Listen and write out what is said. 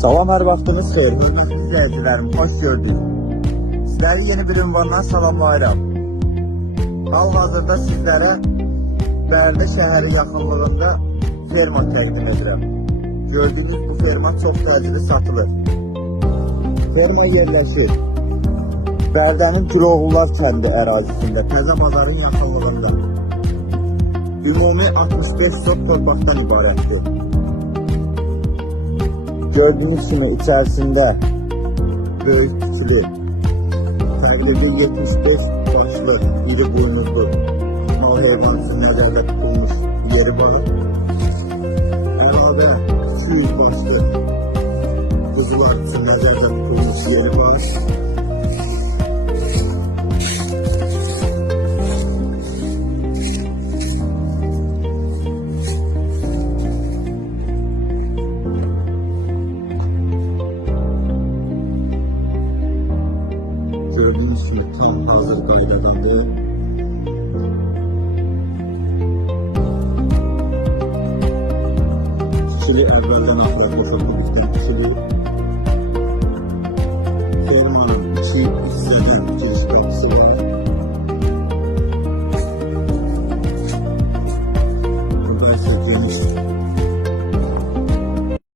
Salam, hər vaxtınız xeyir. Hörmətli izləyicilərim, xoş gördük. Sizləri yeni bir ünvandan salamlayıram. Hal-hazırda sizlərə Bərdə şəhəri yaxınlığında ferma təqdim edirəm. Gördüyünüz bu ferma çox təcili satılır. Ferma yerləşir Bərdənin Güloğullar kəndi ərazisində, Təzə bazarın yaxınlığında. Ümumi 65 sot torpaqdan ibarətdir. Gördüğünüz kimi içerisinde böyük küçülü, təqribi 75 başlı, iri buynuzlu mal heyvan üçün nəzərdə tutulmuş yeri var. Əlavə 200 başlı quzular üçün nəzərdə tutulmuş yeri var. Gördüğünüz gibi tam hazır qaydadandır. Kişili əvvəldən axıra qoşuldu, bizdən kişili.